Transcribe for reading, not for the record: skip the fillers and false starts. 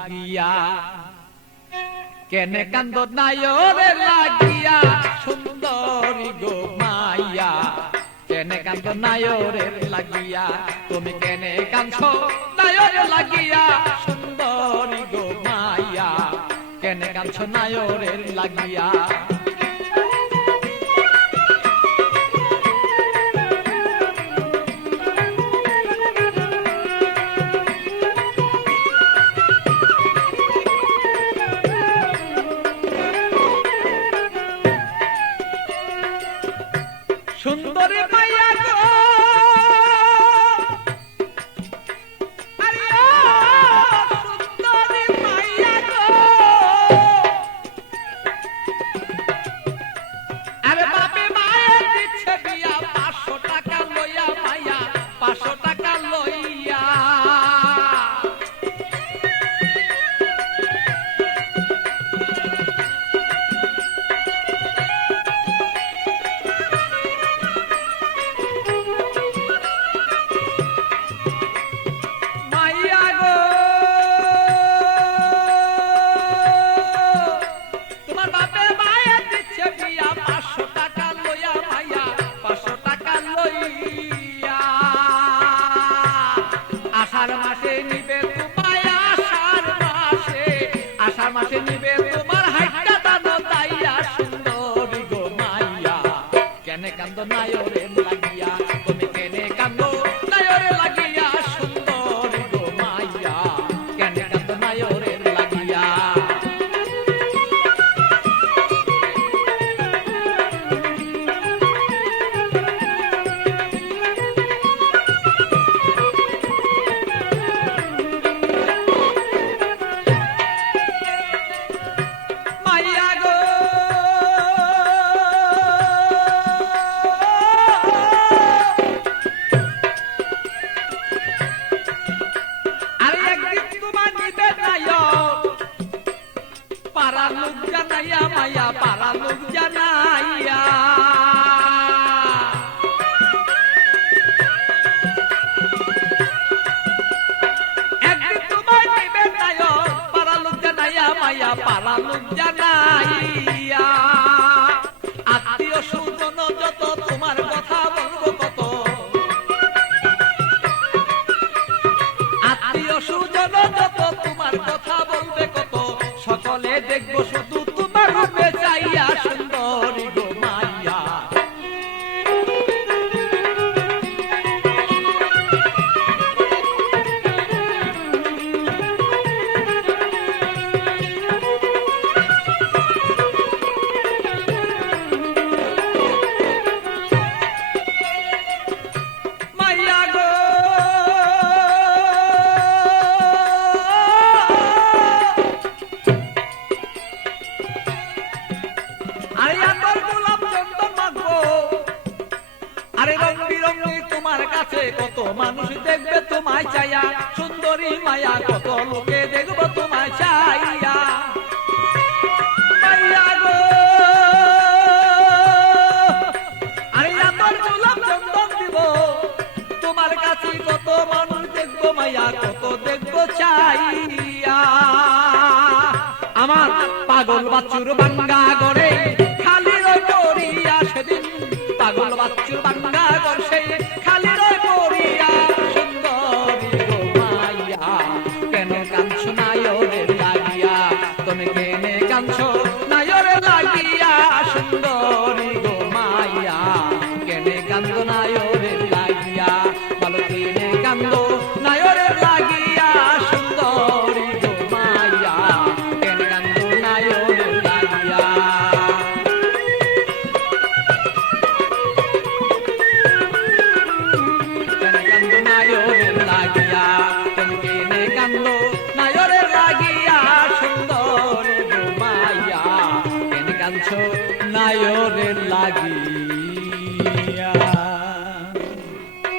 লাগিয়া কেনে কান্দ নায়রে লাগিয়া সুন্দরী গো মাইয়া কেনে কান্দ নায়রে লাগিয়া তুমি কেনে কাঁদছো নায়রে লাগিয়া সুন্দরী গো মাইয়া কেনে কাঁদছো নায়রে লাগিয়া সুন্দরী মাইয়া গো আরে সুন্দরী মাইয়া গো আরে বাপে মায়ে দিচ্ছে বিয়া 500 টাকা লইয়া মাইয়া 500 টাকা লইয়া আষাঢ় মাসে নিবে তোমার হাইটা দানো তাইয়া সুন্দরী গো মাইয়া কেনে কান্দ নায়রে লাগিয়া তুমি কেনে কান্দ নায়রে লাগিয়া সুন্দরী গো মাইয়া কেনে কান্দ নায়রে লাগিয়া পারা লোক জানাইয়া মাইয়া পারা লোক জানাইয়া একদিন তোমার নিবে নায়ক পারা লোক জানাইয়া মাইয়া পারা লোক জানাইয়া আত্মীয় স্বজন যত তোমার কথা বলবো কত আত্মীয় স্বজন যত তোমার কথা বলবে কত সকলে দেখবো শুধু তোমার রূপে চাইয়া সুন্দরী গো মাইয়া মাইয়া গো আরে রং বিরঙি তোমার কাছে কত মানুষ দেখবে তোমায় চাইয়া সুন্দরী মায়া কত লোকে দেখবো তোমায় চাইয়া মাইয়া গো আরে তোর গোলাপ চন্দন দিব তোমার কাছে কত মানুষ দেখবো মাইয়া কত দেখবো চাইয়া আমার পাগল বাচ্চুর বাঙ্গা গড়ে খালি রই পড়িয়া সেদিন পাগল বাচ্চুর বাঙ্গা গড়ে খালি রই পড়িয়া সুন্দরী গো মাইয়া কেন কাঁদছো নায়রে লাগিয়া তুমি কেনে কাঁদছো নায়রে লাগিয়া সুন্দরী গো মাইয়া কেনে কান্দো নায়রে লাগিয়া বলো কেনে কান্দো নায়রে লাগিয়া সুন্দরী গো মাইয়া কেনে কান্দো নায়রে লাগিয়া কেনে কান্দো নায়রে লাগিয়া তুমি কেনে কান্দো নায়রে লাগিয়া সুন্দরী গো মাইয়া কেনে কাঁদছো নায়রে